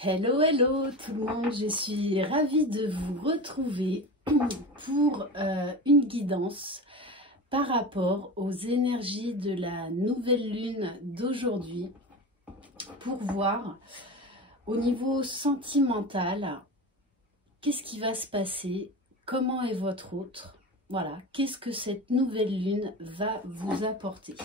Hello, hello tout le monde, je suis ravie de vous retrouver pour une guidance par rapport aux énergies de la nouvelle lune d'aujourd'hui pour voir au niveau sentimental qu'est-ce qui va se passer, comment est votre autre, voilà, qu'est-ce que cette nouvelle lune va vous apporter.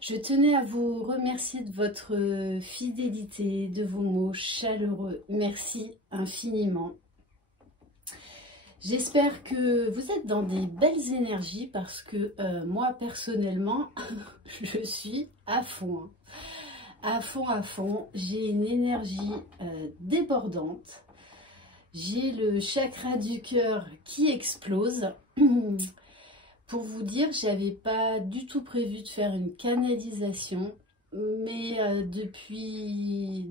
Je tenais à vous remercier de votre fidélité, de vos mots chaleureux. Merci infiniment. J'espère que vous êtes dans des belles énergies parce que moi, personnellement, je suis à fond. À fond, à fond. J'ai une énergie débordante. J'ai le chakra du cœur qui explose. Pour vous dire, j'avais pas du tout prévu de faire une canalisation, mais depuis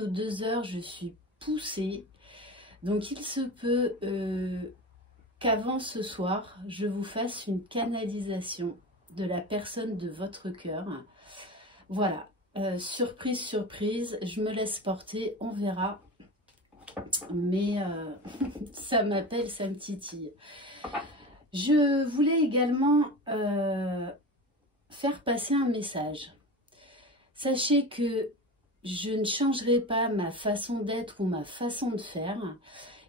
1 ou 2 heures, je suis poussée. Donc il se peut qu'avant ce soir, je vous fasse une canalisation de la personne de votre cœur. Voilà, surprise, surprise, je me laisse porter, on verra. Mais ça m'appelle, ça me titille. Je voulais également faire passer un message. Sachez que je ne changerai pas ma façon d'être ou ma façon de faire.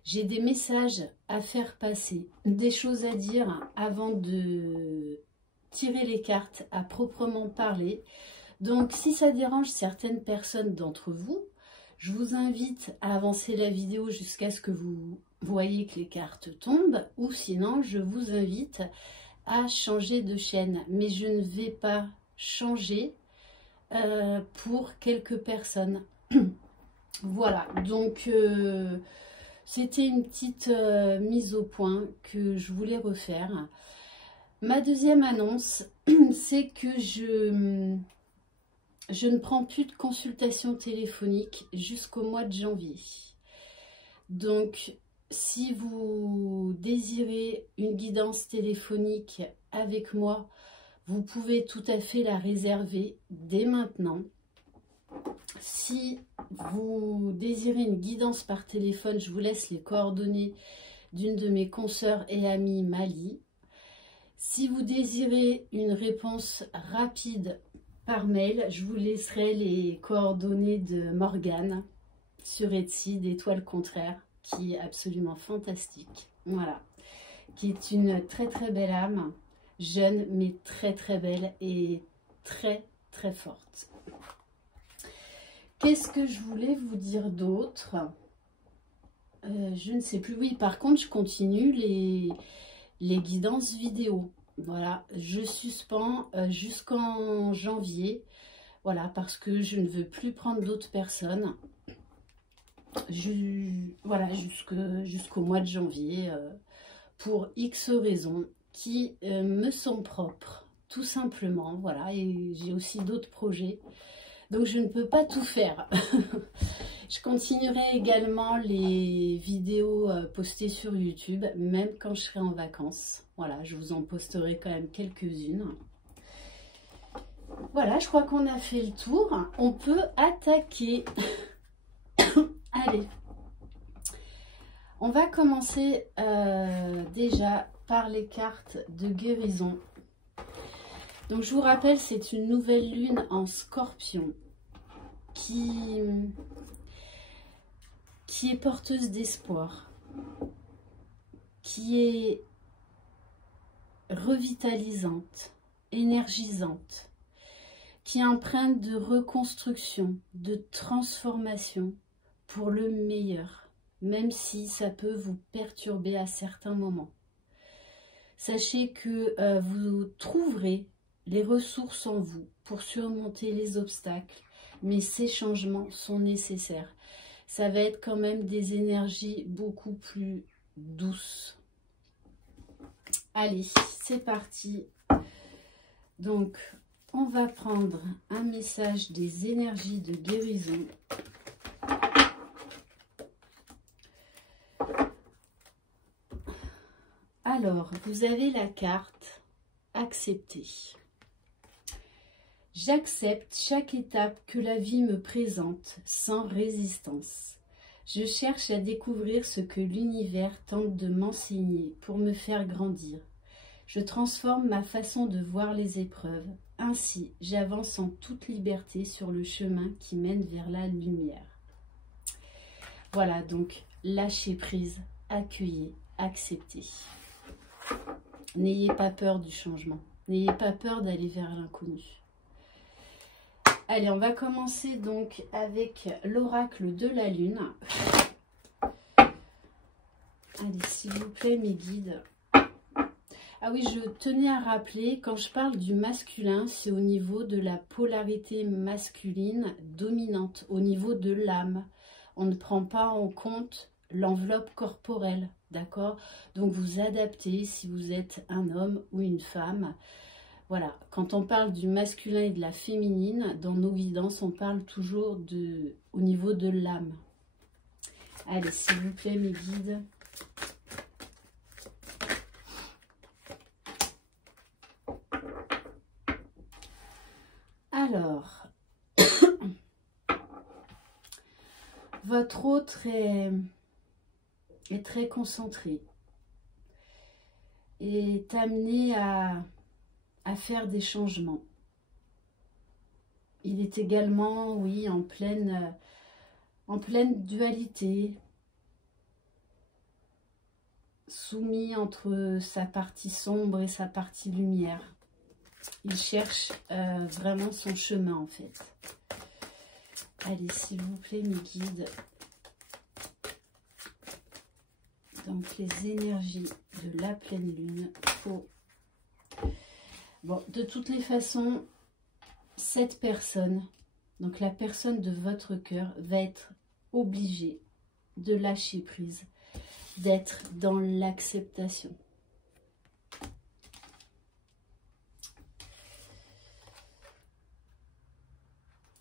J'ai des messages à faire passer, des choses à dire avant de tirer les cartes à proprement parler. Donc si ça dérange certaines personnes d'entre vous, je vous invite à avancer la vidéo jusqu'à ce que vous voyez que les cartes tombent, ou sinon je vous invite à changer de chaîne. Mais je ne vais pas changer pour quelques personnes. Voilà, donc c'était une petite mise au point que je voulais refaire. Ma deuxième annonce, c'est que je ne prends plus de consultation téléphonique jusqu'au mois de janvier. Donc, si vous désirez une guidance téléphonique avec moi, vous pouvez tout à fait la réserver dès maintenant. Si vous désirez une guidance par téléphone, je vous laisse les coordonnées d'une de mes consoeurs et amies, Mali. Si vous désirez une réponse rapide par mail, je vous laisserai les coordonnées de Morgane sur Etsy, d'Étoile Contraire, qui est absolument fantastique. Voilà, qui est une très très belle âme, jeune mais très très belle et très très forte. Qu'est-ce que je voulais vous dire d'autre? Je ne sais plus. Oui, par contre, je continue les guidances vidéo. Voilà, je suspends jusqu'en janvier. Voilà, parce que je ne veux plus prendre d'autres personnes. Voilà, jusqu'au mois de janvier, pour X raisons qui me sont propres, tout simplement. Voilà, et j'ai aussi d'autres projets. Donc je ne peux pas tout faire. Je continuerai également les vidéos postées sur YouTube, même quand je serai en vacances. Voilà, je vous en posterai quand même quelques-unes. Voilà, je crois qu'on a fait le tour. On peut attaquer. Allez. On va commencer déjà par les cartes de guérison. Donc je vous rappelle, c'est une nouvelle lune en Scorpion qui est porteuse d'espoir, qui est revitalisante, énergisante, qui est empreinte de reconstruction, de transformation pour le meilleur, même si ça peut vous perturber à certains moments. Sachez que vous trouverez les ressources en vous pour surmonter les obstacles, mais ces changements sont nécessaires. Ça va être quand même des énergies beaucoup plus douces. Allez, c'est parti. Donc, on va prendre un message des énergies de guérison. Alors, vous avez la carte accepter. J'accepte chaque étape que la vie me présente sans résistance. Je cherche à découvrir ce que l'univers tente de m'enseigner pour me faire grandir. Je transforme ma façon de voir les épreuves. Ainsi, j'avance en toute liberté sur le chemin qui mène vers la lumière. Voilà, donc lâchez prise, accueillez, acceptez. N'ayez pas peur du changement. N'ayez pas peur d'aller vers l'inconnu. Allez, on va commencer donc avec l'oracle de la lune. Allez, s'il vous plaît, mes guides. Ah oui, je tenais à rappeler, quand je parle du masculin, c'est au niveau de la polarité masculine dominante, au niveau de l'âme. On ne prend pas en compte l'enveloppe corporelle, d'accord? Donc vous adaptez si vous êtes un homme ou une femme. Voilà, quand on parle du masculin et de la féminine, dans nos guidances, on parle toujours au niveau de l'âme. Allez, s'il vous plaît, mes guides. Alors, votre autre est très concentré, est amené à faire des changements. Il est également, oui, en pleine dualité, soumis entre sa partie sombre et sa partie lumière. Il cherche vraiment son chemin, en fait. Allez, s'il vous plaît, mes guides. Donc, les énergies de la pleine lune pour... Bon, de toutes les façons, cette personne, donc la personne de votre cœur, va être obligée de lâcher prise, d'être dans l'acceptation.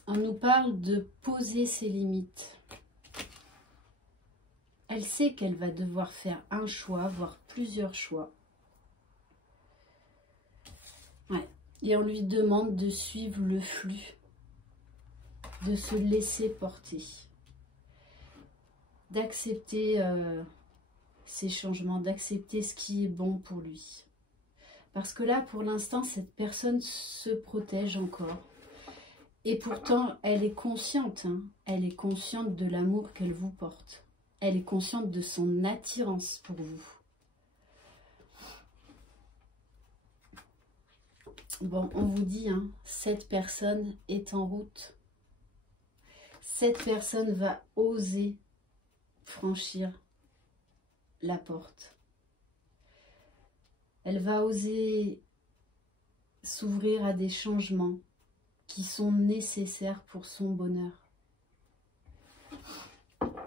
On nous parle de poser ses limites. Elle sait qu'elle va devoir faire un choix, voire plusieurs choix. Ouais. Et on lui demande de suivre le flux, de se laisser porter, d'accepter ces changements, d'accepter ce qui est bon pour lui. Parce que là, pour l'instant, cette personne se protège encore. Et pourtant, elle est consciente, hein, elle est consciente de l'amour qu'elle vous porte. Elle est consciente de son attirance pour vous. Bon, on vous dit, hein, cette personne est en route. Cette personne va oser franchir la porte. Elle va oser s'ouvrir à des changements qui sont nécessaires pour son bonheur.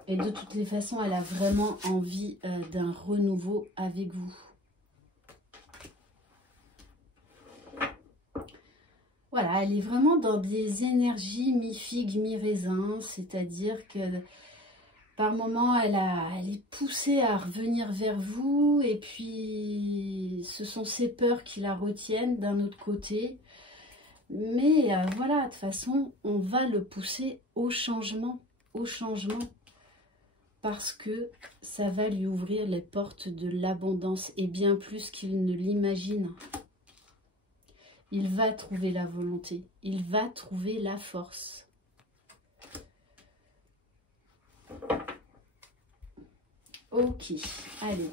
Et de toutes les façons, elle a vraiment envie d'un renouveau avec vous. Voilà, elle est vraiment dans des énergies mi-figue, mi-raisin, c'est-à-dire que par moments, elle est poussée à revenir vers vous, et puis ce sont ses peurs qui la retiennent d'un autre côté. Mais voilà, de toute façon, on va le pousser au changement, parce que ça va lui ouvrir les portes de l'abondance, et bien plus qu'il ne l'imagine. Il va trouver la volonté, il va trouver la force. Ok, allez.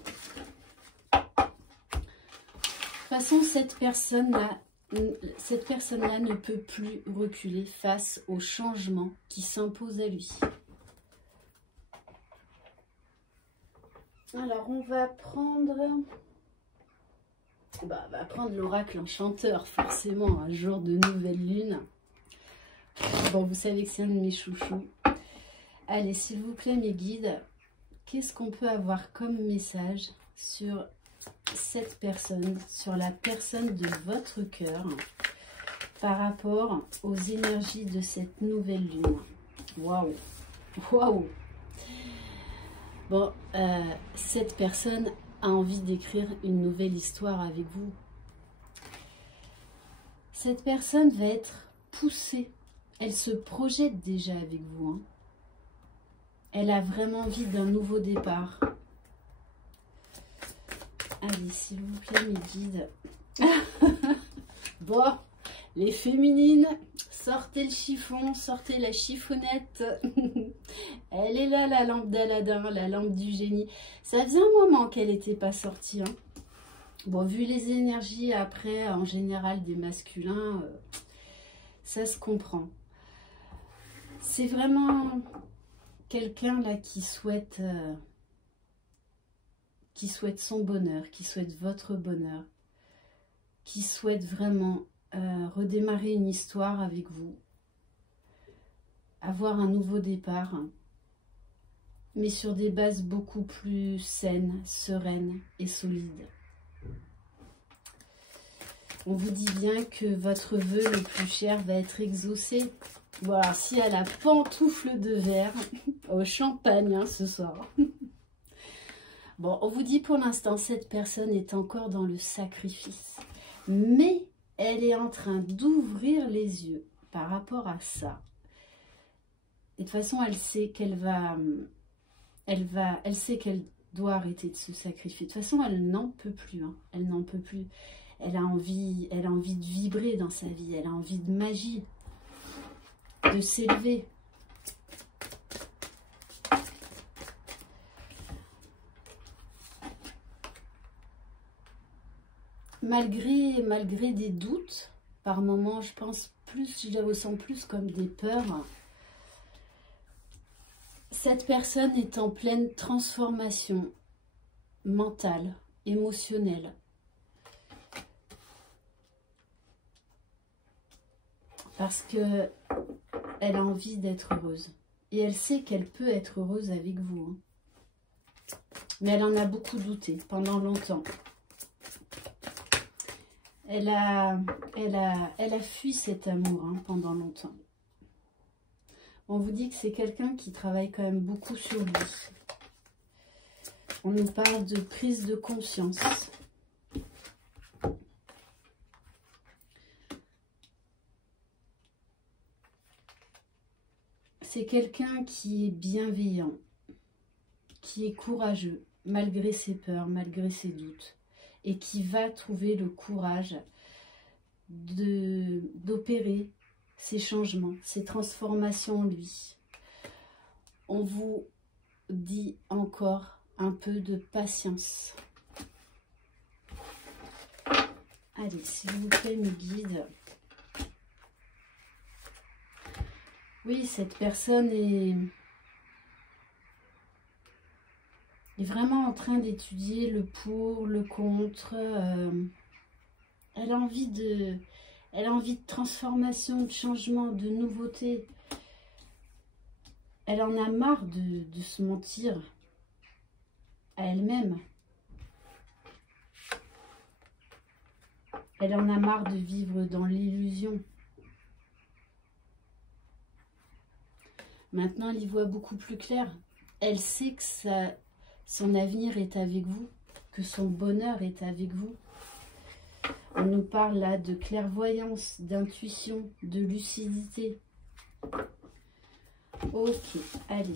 De toute façon, cette personne-là ne peut plus reculer face au changement qui s'impose à lui. Alors, on va prendre... on va prendre l'oracle enchanteur, forcément, un jour de nouvelle lune. Bon, vous savez que c'est un de mes chouchous. Allez, s'il vous plaît, mes guides, qu'est-ce qu'on peut avoir comme message sur cette personne, sur la personne de votre cœur, par rapport aux énergies de cette nouvelle lune? Waouh! Waouh! Bon, cette personne a envie d'écrire une nouvelle histoire avec vous. Cette personne va être pousser. Elle se projette déjà avec vous. Hein. Elle a vraiment envie d'un nouveau départ. Allez, s'il vous plaît, mes guides. Bon, les féminines, sortez le chiffon, sortez la chiffonnette. Elle est là, la lampe d'Aladin, la lampe du génie. Ça faisait un moment qu'elle n'était pas sortie. Hein. Bon, vu les énergies après, en général, des masculins, ça se comprend. C'est vraiment quelqu'un là qui souhaite son bonheur, qui souhaite votre bonheur, qui souhaite vraiment redémarrer une histoire avec vous, avoir un nouveau départ, mais sur des bases beaucoup plus saines, sereines et solides. On vous dit bien que votre vœu le plus cher va être exaucé. Voilà, si à la pantoufle de verre, au champagne hein, ce soir. Bon, on vous dit pour l'instant, cette personne est encore dans le sacrifice. Mais elle est en train d'ouvrir les yeux par rapport à ça. Et de toute façon, elle sait qu'elle elle sait qu'elle doit arrêter de se sacrifier. De toute façon, elle n'en peut plus. Hein. Elle n'en peut plus. Elle a envie de vibrer dans sa vie. Elle a envie de magie, de s'élever. Malgré des doutes, par moments, je pense plus, je les ressens plus comme des peurs. Cette personne est en pleine transformation mentale, émotionnelle. Parce que elle a envie d'être heureuse. Et elle sait qu'elle peut être heureuse avec vous. Hein. Mais elle en a beaucoup douté pendant longtemps. Elle a fui cet amour hein, pendant longtemps. On vous dit que c'est quelqu'un qui travaille quand même beaucoup sur lui. On nous parle de prise de conscience. C'est quelqu'un qui est bienveillant, qui est courageux, malgré ses peurs, malgré ses doutes, et qui va trouver le courage d'opérer ces changements, ces transformations en lui. On vous dit encore un peu de patience. Allez, s'il vous plaît, mes guides. Oui, cette personne est vraiment en train d'étudier le pour, le contre. Elle a envie de transformation, de changement, de nouveauté. Elle en a marre de se mentir à elle-même. Elle en a marre de vivre dans l'illusion. Maintenant, elle y voit beaucoup plus clair. Elle sait que son avenir est avec vous, que son bonheur est avec vous. On nous parle là de clairvoyance, d'intuition, de lucidité. Ok, allez.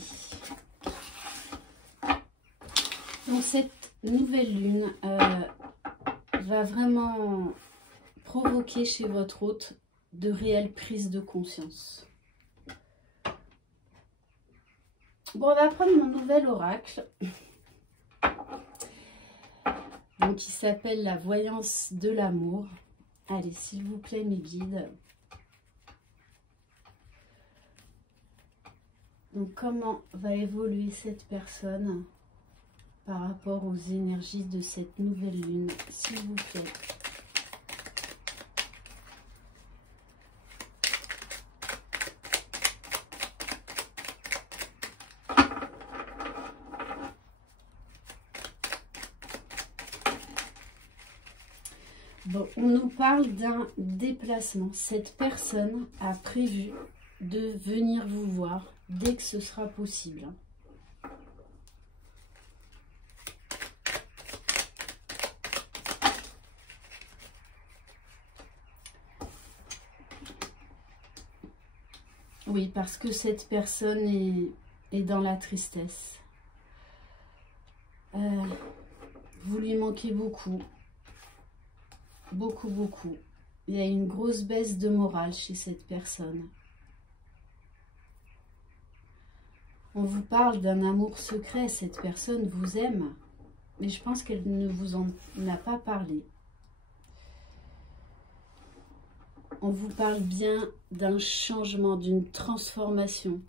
Donc cette nouvelle lune va vraiment provoquer chez votre hôte de réelles prises de conscience. Bon, on va prendre mon nouvel oracle. Donc, qui s'appelle la voyance de l'amour. Allez, s'il vous plaît, mes guides. Donc, comment va évoluer cette personne par rapport aux énergies de cette nouvelle lune, s'il vous plaît? Bon, on nous parle d'un déplacement. Cette personne a prévu de venir vous voir dès que ce sera possible. Oui, parce que cette personne est dans la tristesse. Vous lui manquez beaucoup. Beaucoup, beaucoup. Il y a une grosse baisse de morale chez cette personne. On vous parle d'un amour secret. Cette personne vous aime, mais je pense qu'elle ne vous en a pas parlé. On vous parle bien d'un changement, d'une transformation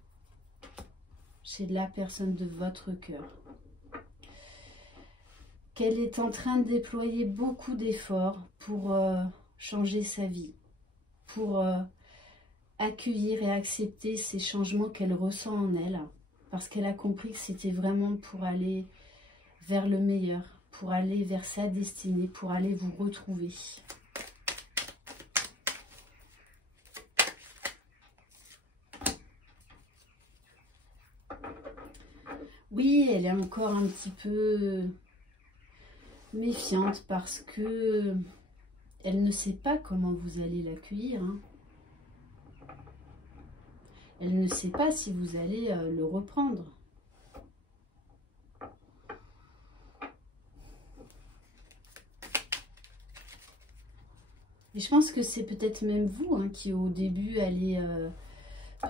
chez la personne de votre cœur. Qu'elle est en train de déployer beaucoup d'efforts pour changer sa vie, pour accueillir et accepter ces changements qu'elle ressent en elle, parce qu'elle a compris que c'était vraiment pour aller vers le meilleur, pour aller vers sa destinée, pour aller vous retrouver. Oui, elle est encore un petit peu méfiante parce que elle ne sait pas comment vous allez l'accueillir. Hein. Elle ne sait pas si vous allez le reprendre. Et je pense que c'est peut-être même vous hein, qui au début allez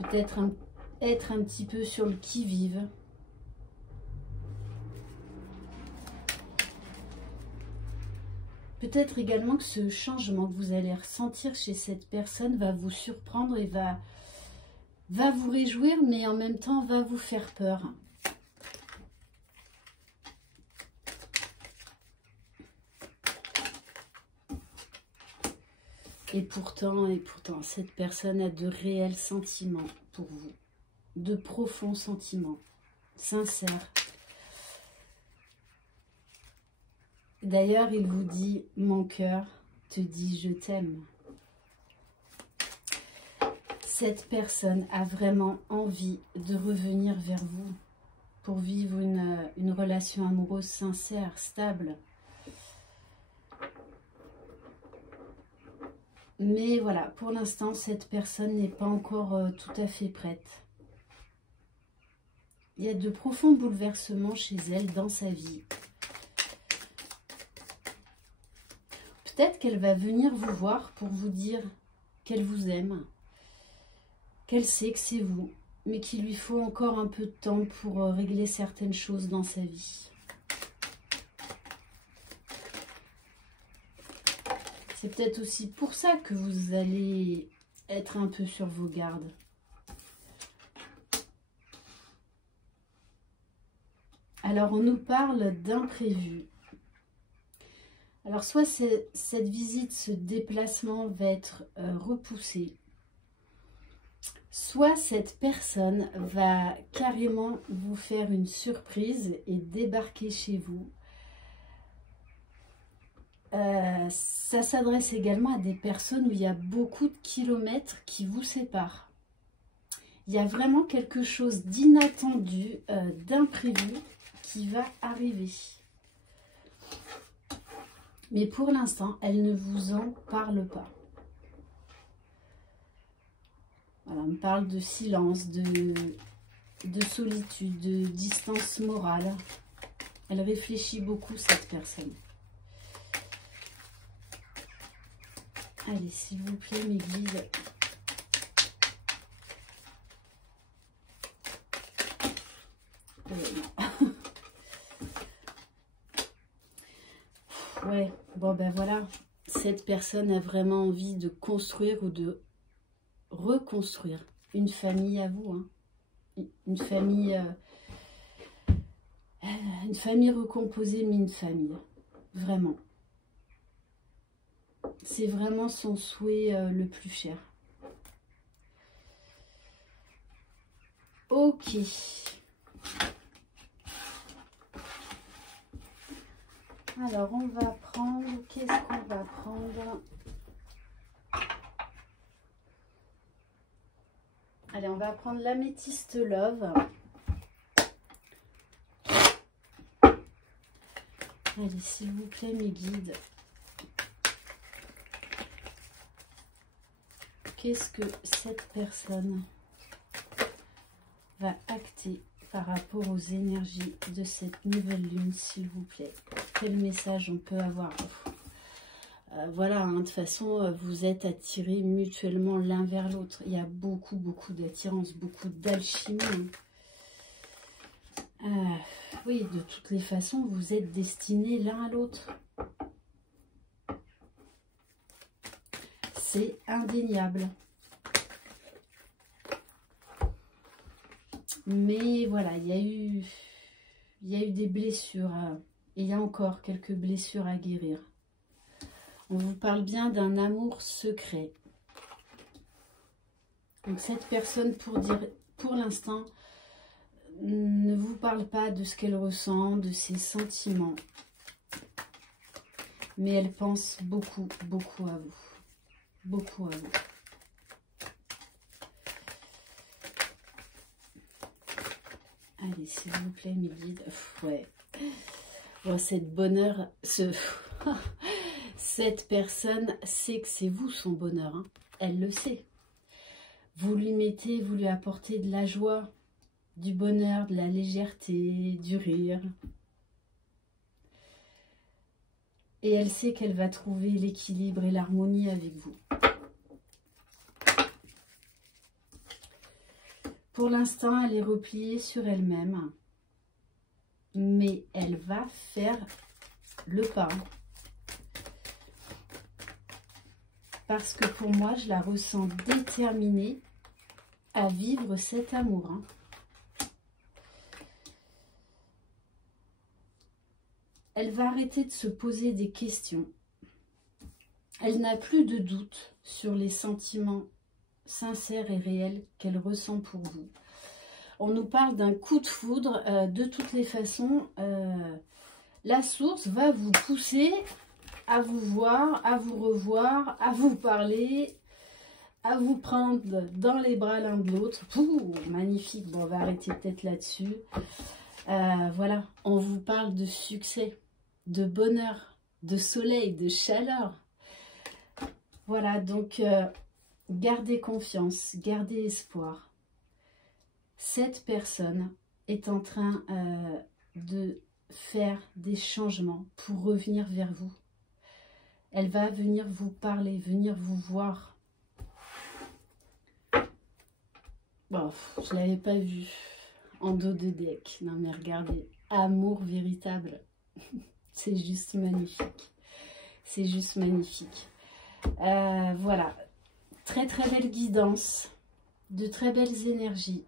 peut-être être un petit peu sur le qui-vive. Peut-être également que ce changement que vous allez ressentir chez cette personne va vous surprendre et va vous réjouir, mais en même temps va vous faire peur. Et pourtant, cette personne a de réels sentiments pour vous, de profonds sentiments, sincères. D'ailleurs, il vous dit, mon cœur te dit je t'aime. Cette personne a vraiment envie de revenir vers vous pour vivre une relation amoureuse sincère, stable. Mais voilà, pour l'instant, cette personne n'est pas encore tout à fait prête. Il y a de profonds bouleversements chez elle dans sa vie. Peut-être qu'elle va venir vous voir pour vous dire qu'elle vous aime, qu'elle sait que c'est vous, mais qu'il lui faut encore un peu de temps pour régler certaines choses dans sa vie. C'est peut-être aussi pour ça que vous allez être un peu sur vos gardes. Alors, on nous parle d'imprévu. Alors, soit cette visite, ce déplacement va être repoussé, soit cette personne va carrément vous faire une surprise et débarquer chez vous. Ça s'adresse également à des personnes où il y a beaucoup de kilomètres qui vous séparent. Il y a vraiment quelque chose d'inattendu, d'imprévu qui va arriver. Mais pour l'instant, elle ne vous en parle pas. Voilà, on me parle de silence, de solitude, de distance morale. Elle réfléchit beaucoup, cette personne. Allez, s'il vous plaît, mes guides. Non. Ouais, bon ben voilà. Cette personne a vraiment envie de construire ou de reconstruire une famille à vous. Hein. Une famille recomposée, mais une famille. Vraiment. C'est vraiment son souhait le plus cher. Ok. Alors, on va prendre... Qu'est-ce qu'on va prendre? Allez, on va prendre l'améthyste Love. Allez, s'il vous plaît, mes guides. Qu'est-ce que cette personne va acter par rapport aux énergies de cette nouvelle lune, s'il vous plaît? Quel message on peut avoir? Voilà, hein, de toute façon, vous êtes attirés mutuellement l'un vers l'autre. Il y a beaucoup d'attirance, beaucoup d'alchimie. Oui, de toutes les façons, vous êtes destinés l'un à l'autre. C'est indéniable. Mais voilà, il y a eu des blessures. Et il y a encore quelques blessures à guérir. On vous parle bien d'un amour secret. Donc cette personne, pour l'instant, ne vous parle pas de ce qu'elle ressent, de ses sentiments. Mais elle pense beaucoup à vous. Beaucoup à vous. Allez, s'il vous plaît, mes guides. Ouais. Bon, cette bonheur, cette personne sait que c'est vous son bonheur. Hein. Elle le sait. Vous lui apportez de la joie, du bonheur, de la légèreté, du rire. Et elle sait qu'elle va trouver l'équilibre et l'harmonie avec vous. Pour l'instant, elle est repliée sur elle-même. Mais elle va faire le pas. Parce que pour moi, je la ressens déterminée à vivre cet amour. Hein. Elle va arrêter de se poser des questions. Elle n'a plus de doute sur les sentiments sincères et réels qu'elle ressent pour vous. On nous parle d'un coup de foudre. De toutes les façons, la source va vous pousser à vous voir, à vous revoir, à vous parler, à vous prendre dans les bras l'un de l'autre. Magnifique. Bon, on va arrêter peut-être là-dessus. Voilà, on vous parle de succès, de bonheur, de soleil, de chaleur. Voilà, donc gardez confiance, gardez espoir. Cette personne est en train de faire des changements pour revenir vers vous. Elle va venir vous parler, venir vous voir. Bon, je ne l'avais pas vu en dos de deck. Non mais regardez, amour véritable. C'est juste magnifique. C'est juste magnifique. Voilà, très belle guidance, de très belles énergies.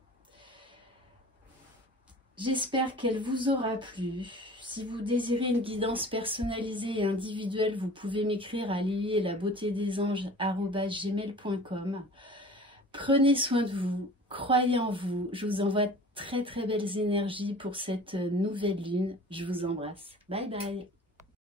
J'espère qu'elle vous aura plu. Si vous désirez une guidance personnalisée et individuelle, vous pouvez m'écrire à lily-et-la-beauté-des-anges@gmail.com. Prenez soin de vous, croyez en vous. Je vous envoie très belles énergies pour cette nouvelle lune. Je vous embrasse. Bye bye.